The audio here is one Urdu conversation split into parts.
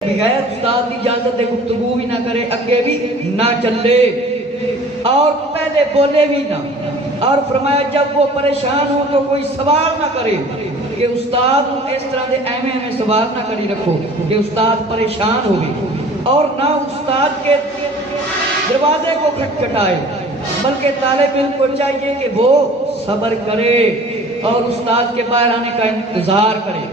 بغیر استاد کی اجازت دے گفتگو بھی نہ کرے، اگے بھی نہ چلے اور پہلے بولے بھی نہ. اور فرمایا جب وہ پریشان ہو تو کوئی سوال نہ کرے کہ استاد اس طرح دے ایویں سوال نہ کری رکھو کہ استاد پریشان ہوگی. اور نہ استاد کے دروازے کو کھٹکھٹائے، بلکہ طالب علم کو چاہیے کہ وہ صبر کرے اور استاد کے باہر آنے کا انتظار کرے.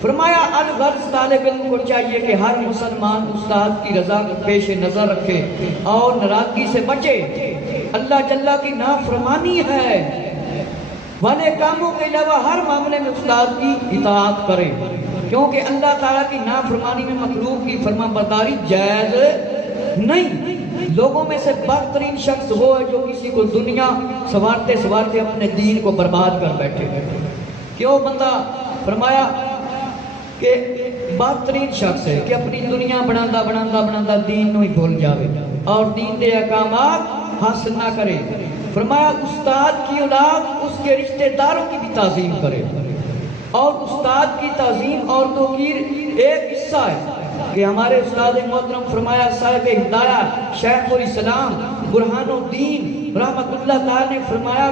فرمایا الغرض طالب علم کو چاہیے کہ ہر مسلمان استاد کی رضا کو پیش نظر رکھے اور ناراضگی سے بچے. اللہ جل کی نافرمانی ہے والے کاموں کے علاوہ ہر معاملے میں استاد کی اطاعت کرے، کیونکہ اللہ تعالیٰ کی نافرمانی میں مخلوق کی فرما برداری جائز نہیں. لوگوں میں سے بدترین شخص وہ ہے جو کسی کو دنیا سنوارتے سنوارتے اپنے دین کو برباد کر بیٹھے. کیوں بندہ فرمایا کہ بدترین شخص ہے کہ اپنی دنیا بناندہ بناندہ بناندہ دین نو ہی بھول جاوے اور دین دے احکامات حاصل نہ کرے. فرمایا استاد کی اولاد اس کے رشتہ داروں کی بھی تعظیم کرے، اور استاد کی تعظیم اور توقیر ایک حصہ ہے کہ ہمارے استاد محترم فرمایا صاحب ہدایت شیخ الاسلام برہان الدین رحمت اللہ تعالی نے فرمایا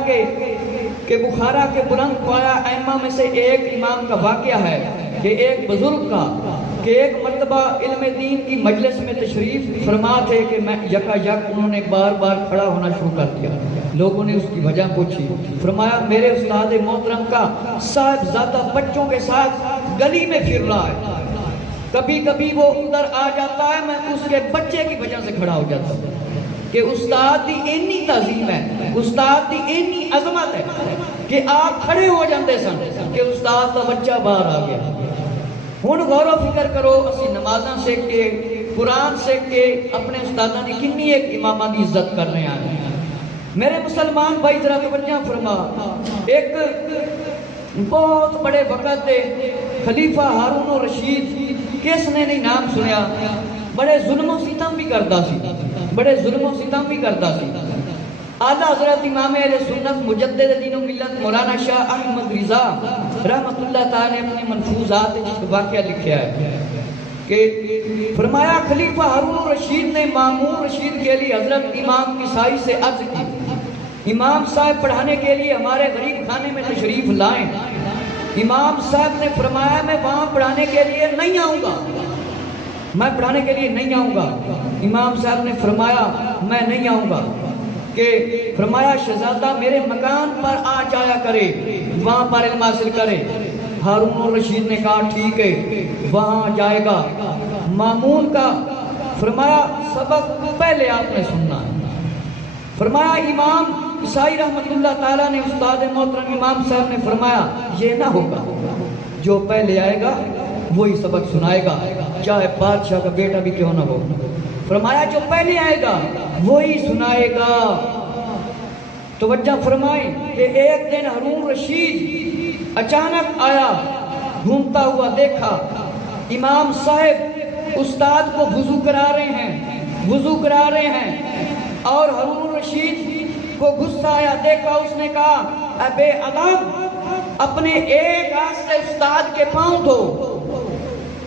کہ بخارا کے بلند پایا ائمہ میں سے ایک امام کا واقعہ ہے کہ ایک بزرگ کا کہ ایک مرتبہ علم دین کی مجلس میں تشریف فرما تھے کہ میں یکا یک انہوں نے بار بار کھڑا ہونا شروع کر دیا. لوگوں نے اس کی وجہ پوچھی. فرمایا میرے استاد محترم کا صاحب زیادہ بچوں کے ساتھ گلی میں پھر رہا ہے، کبھی کبھی وہ ادھر آ جاتا ہے، میں اس کے بچے کی وجہ سے کھڑا ہو جاتا ہوں کہ استاد دی اینی تعظیم ہے، استاد دی اینی عظمت ہے کہ آپ کھڑے ہو جاندے سن کہ استاد کا بچہ باہر آ گیا. ہن غور و فکر کرو اسی نمازاں سیکھ کے قرآن سیکھ کے اپنے استاداں دی کنی ایک اماماں دی عزت کر رہے ہیں. میرے مسلمان بھائی ذرا توجہ فرما، ایک بہت بڑے وقت دے خلیفہ ہارون الرشید کس نے نہیں نام سنیا، بڑے ظلم و ستم بھی کرتا سی، بڑے ظلم و ستم بھی کرتا سی. اعلیٰ حضرت امام اہل سنت مجدد دین و ملت مولانا شاہ احمد رضا رحمت اللہ تعالی نے اپنے منفوذات میں واقعہ لکھا ہے کہ فرمایا خلیفہ ہارون الرشید نے مامون رشید کے لیے حضرت امام کسائی سے عرض کی، امام صاحب پڑھانے کے لیے ہمارے غریب خانے میں تشریف لائیں. امام صاحب نے فرمایا میں وہاں پڑھانے کے لیے نہیں آؤں گا، میں پڑھانے کے لیے نہیں آؤں گا. امام صاحب نے فرمایا میں نہیں آؤں گا، کہ فرمایا شہزادہ میرے مکان پر آ جایا کرے، وہاں پر علم حاصل کرے. ہارون الرشید نے کہا ٹھیک ہے وہاں جائے گا. مامون کا فرمایا سبق پہلے آپ نے سننا ہے. فرمایا امام عیسائی رحمت اللہ تعالیٰ نے استاد محترم امام صاحب نے فرمایا یہ نہ ہوگا، جو پہلے آئے گا وہی سبق سنائے گا چاہے بادشاہ کا بیٹا بھی کیوں نہ ہو. فرمایا جو پہلے آئے گا وہی سنائے گا. توجہ فرمائیں کہ ایک دن ہارون رشید اچانک آیا، گھومتا ہوا دیکھا امام صاحب استاد کو وضو کرا رہے ہیں اور ہارون رشید کو غصہ آیا. دیکھا اس نے کہا اے بے ادب، اپنے ایک ہاتھ سے استاد کے پاؤں دھو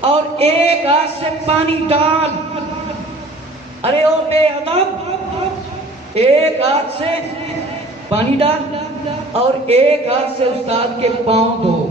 اور ایک ہاتھ سے پانی ڈال. ارے او بے ادب، ایک ہاتھ سے پانی ڈال اور ایک ہاتھ سے استاد کے پاؤں دھو.